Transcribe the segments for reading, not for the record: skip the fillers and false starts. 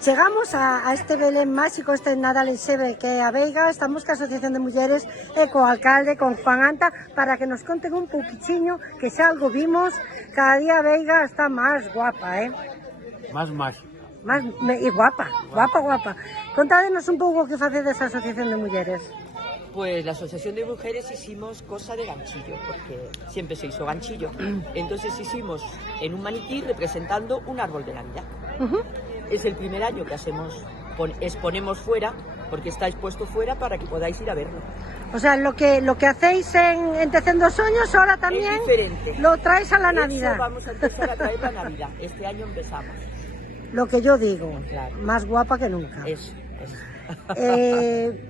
Chegamos a este Belén máxico, este Nadal en Sebre que é a Veiga. Estamos ca Asociación de Mulleres e co alcalde, con Juan Anta, para que nos conten un pouquichiño, que xa algo vimos. Cada día a Veiga está máis guapa, Más máxica. E guapa. Contádenos un pouco o que facedes a Asociación de Mulleres. Pues la Asociación de Mujeres hicimos cosa de ganchillo, porque siempre se hizo ganchillo. Entonces hicimos en un maniquí representando un árbol de Navidad. Es el primer año que exponemos fuera, porque está expuesto fuera para que podáis ir a verlo. O sea, lo que hacéis en Tecendo Soños ahora también es diferente. Lo traes a la Navidad. Eso vamos a empezar a traer la Navidad. Este año empezamos. Lo que yo digo, claro. Más guapa que nunca. Eso.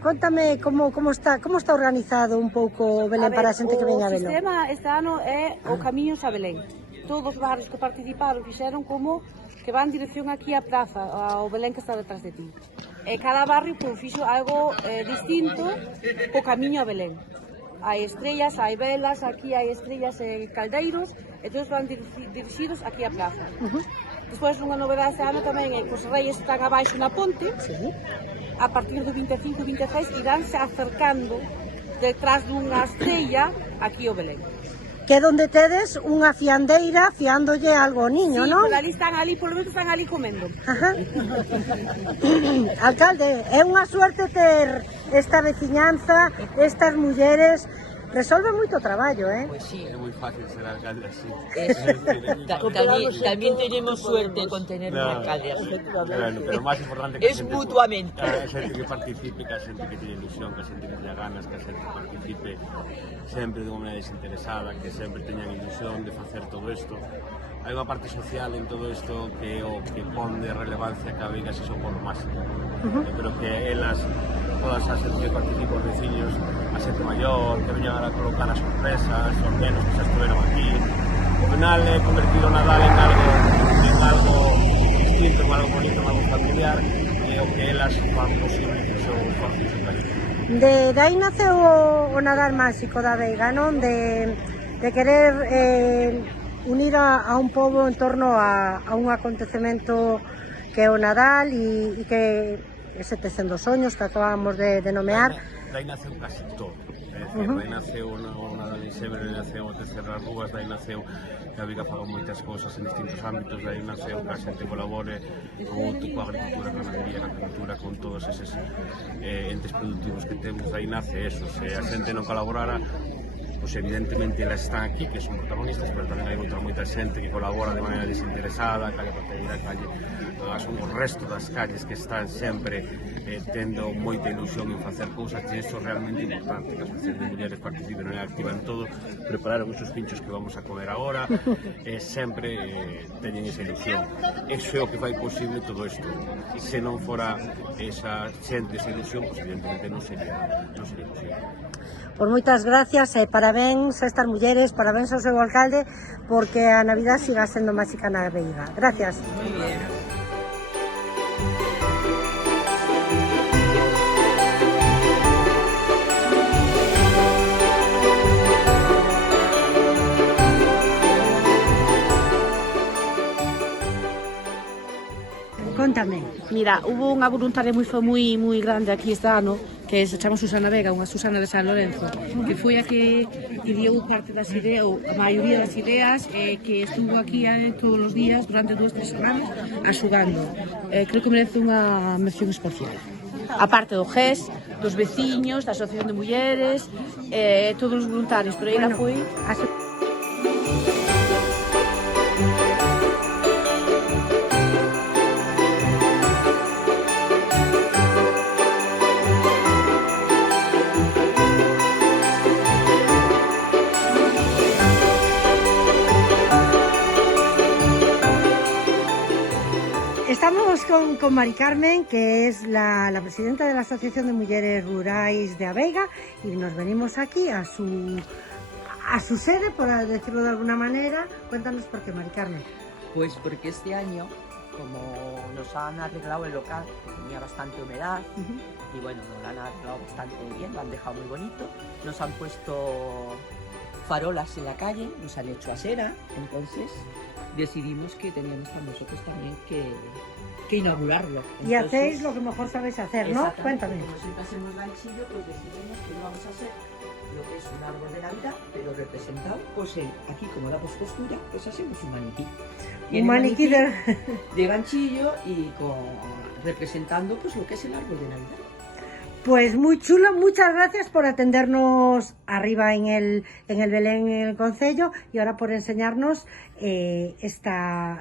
Contame como está organizado un pouco o Belén para a xente que veña a velo. O sistema este ano é o Camiños a Belén. Todos os barrios que participaron fixeron como que van en dirección aquí á praza, ao Belén que está detrás de ti. E cada barrio fixo algo distinto co Camiño a Belén. Hai estrellas, hai velas, aquí hai estrellas e caldeiros, e todos van dirixidos aquí á praza. Despois, unha novedade este ano tamén é que os reis están abaixo na ponte. A partir do 25 e 26 iránse acercando detrás dunha estrella aquí ao Belén. Que é onde tedes unha fiandeira fiándolle algo ao niño, sí, non? Sí, polo menos están ali comendo. Ajá. Alcalde, é unha suerte ter esta veciñanza, estas mulleres. Resolve moito traballo, Pues sí. Es muy fácil ser alcalde así. También tenemos suerte con tener un alcalde así. Bueno, pero más importante que es mutuamente. Que a xente que participe, que a xente que tiene ilusión, que a xente que tenha ganas, que a xente que participe sempre de unha maneira desinteresada, que sempre teñan ilusión de facer todo isto. Hai unha parte social en todo isto que o que pon de relevancia que a Veiga se por lo máximo. Eu creo que elas, todas as xente que participan, os veciños, a xente maior, que veñan a colocar as sorpresas, os nenos que xa estuveron aquí. O final é convertir o Nadal en algo distinto, en algo bonito, en algo familiar, e o que elas fan posible que son os fáciles de cariño. De aí naceu o Nadal máxico da Veiga, non? De querer unir a un pobo en torno a un acontecemento que é o Nadal e que ese Tecendo Soños que acabamos de nomear. Daí naceu casi todo. Daí naceu o Nadal en Sebre, daí naceu o Tecer das Rúas, daí naceu que a Veiga faga moitas cousas en distintos ámbitos, daí naceu que a xente colabore con a agricultura, con a ganadería, na cultura, con todos eses entes productivos que temos, daí nace eso. Se a xente non colaborara, pues evidentemente elas están aquí, que son protagonistas, pero tamén hai moita xente que colabora de maneira desinteresada, calle Pateira, calle, son o resto das calles que están sempre tendo moita ilusión en facer cousas, e iso é realmente importante, que as asociacións de mulleres participen e activan todo, prepararon esos pinchos que vamos a comer agora, sempre teñen esa ilusión. Eso é o que fai posible todo isto. Se non fora esa xente, esa ilusión, pues evidentemente non sería posible. Por moitas gracias e parabéns a estas mulleres, parabéns ao seu alcalde, porque a Navidad siga sendo máxica na Veiga. Gracias. Muy bien. Contame. Mira, hubo unha voluntaria moi grande aquí este ano, que se chama Susana Vega, unha Susana de San Lorenzo, que foi a que dio parte das ideas, ou a maioría das ideas, que estuvo aquí todos os días durante 2-3 semanas axudando. Creo que merece unha mención especial. A parte do GES, dos veciños, da Asociación de Mulleres, todos os voluntarios, pero ela foi... Estamos con Mari Carmen, que es la presidenta de la Asociación de Mulleres Rurais de A Veiga, y nos venimos aquí a su sede, por decirlo de alguna manera. Cuéntanos por qué, Mari Carmen. Pues porque este año, como nos han arreglado el local, que tenía bastante humedad, y bueno, nos lo han arreglado bastante bien, lo han dejado muy bonito, nos han puesto farolas en la calle, nos han hecho acera, entonces decidimos que teníamos para nosotros también que que inaugurarlo. Y hacéis lo que mejor sabéis hacer, ¿no? Exactamente. Cuéntame. Como siempre hacemos ganchillo, pues decidimos que no vamos a hacer lo que es un árbol de Navidad, pero representado, pues aquí como damos postura, pues hacemos un maniquí. Un maniquí de ganchillo y representando pues lo que es el árbol de Navidad. Pues muy chulo, muchas gracias por atendernos arriba en el Belén, en el concello, y ahora por enseñarnos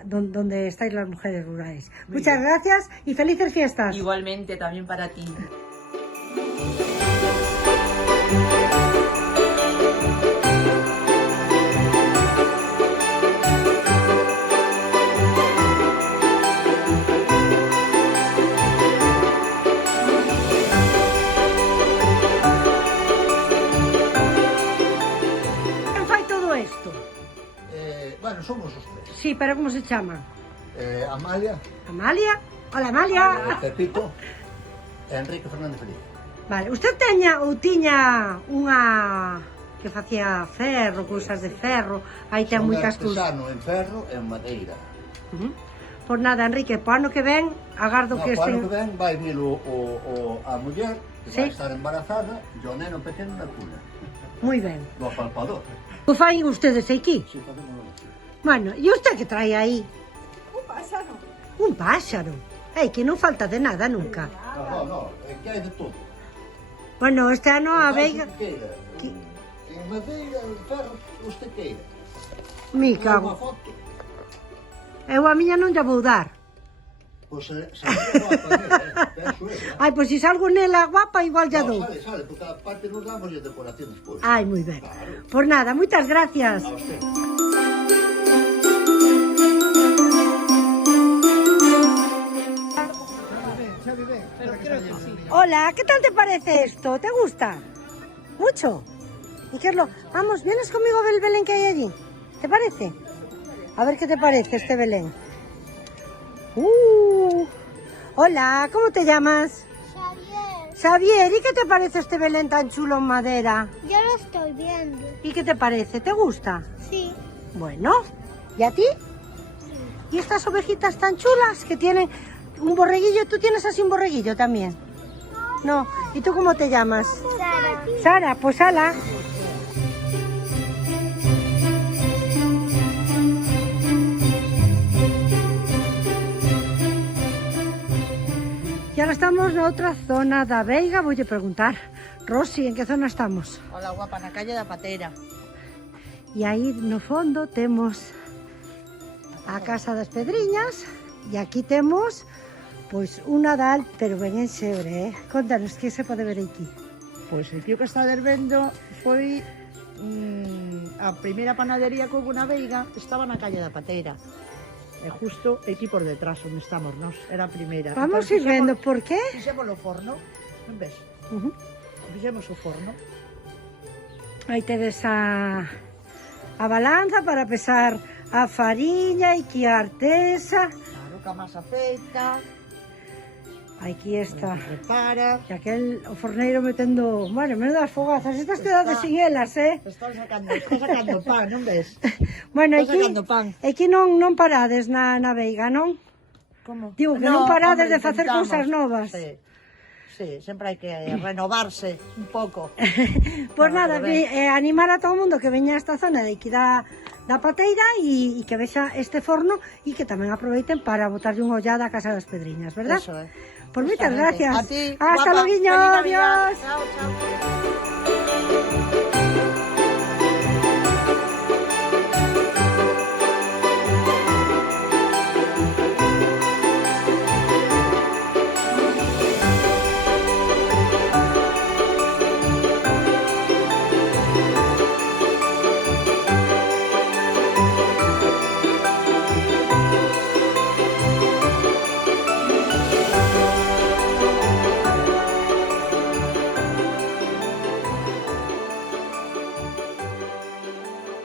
donde estáis las mujeres rurales. Muchas gracias y felices fiestas. Igualmente también para ti. Bueno, somos os tres. Sí, pero como se chama? Amalia, Amalia? Hola, Amalia. Pepito e Enrique Fernández Feliz. Vale, usted tiña unha que facía ferro, cousas de ferro, aí ten Son moitas cousas. artesano en ferro e en madeira. Por nada, Enrique, po ano que ven, agardo que No, para este... o que ven vai vir a muller, que Sí. vai estar embarazada, e o neno pequeno na cuna, Moi ben. do apalpador. O fan ustedes aquí? Si facemos así. Bueno, e usted que trae aí? Un páxaro. Un páxaro. Ei, que non falta de nada nunca. No, que hai de todo. Bueno, este ano a Vai veiga... que queira. En madeira, en ferro, usted queira. Mi Unha cago. foto. Eu a miña non lla vou dar. Pois se guapa nela, penso eu. Ai, pois se salgo nela guapa, igual lla No, dou. sale, porque aparte nos damos de decoración despois. Ai, moi ben. Claro. Por nada, moitas gracias. A usted. Hola, ¿qué tal te parece esto? ¿Te gusta? ¿Mucho? ¿Y qué es lo...? Vamos, ¿vienes conmigo a ver el Belén que hay allí? ¿Te parece? A ver qué te parece este Belén. Hola, ¿cómo te llamas? Xavier, Xavier, ¿y qué te parece este Belén tan chulo en madera? yo lo estoy viendo. ¿Y qué te parece? ¿Te gusta? Sí. Bueno, ¿y a ti? ¿Y estas ovejitas tan chulas que tienen un borreguillo? ¿Tú tienes así un borreguillo también? No. ¿Y tú cómo te llamas? Sara. Sara, pues ala. Y ahora estamos en otra zona da Veiga. Voy a preguntar, Rosy, ¿en qué zona estamos? Hola guapa, na calle da Patera. E aí no fondo temos a Casa das Pedriñas e aquí temos pois un Nadal, pero ben en xebre, Contanos, que se pode ver aquí? Pois el tío que está vendo foi a primeira panadería que houve na Veiga, estaba na calle da Patera. E justo aquí por detrás onde estamos nós, era a primeira. Vamos Entón, ir vendo por qué. Fixemos o forno, non ves? Fixemos o forno. Aí tedes a balanza para pesar a fariña e que a artesa. Claro, que a masa feita, Aquí está. prepara. E aquel o forneiro metendo, bueno, menudas fogazas. Estas quedades sin elas, Está sacando pan, non ves? Bueno, Está aquí, sacando pan. aquí non parades na Veiga, non? Como? Digo, que non parades de facer intentamos. cousas novas. Sí, sempre hai que renovarse un pouco. Pois No, nada, pero ben. animar a todo o mundo que veña a esta zona de aquí da Pateira e que vexa este forno e que tamén aproveiten para botarlle unha ollada a Casa das Pedriñas, verdad? Eso, Pois moitas Justamente. gracias. A ti, Hasta guapa. loguiño, Feliz Navidad. adiós. Chao, chao.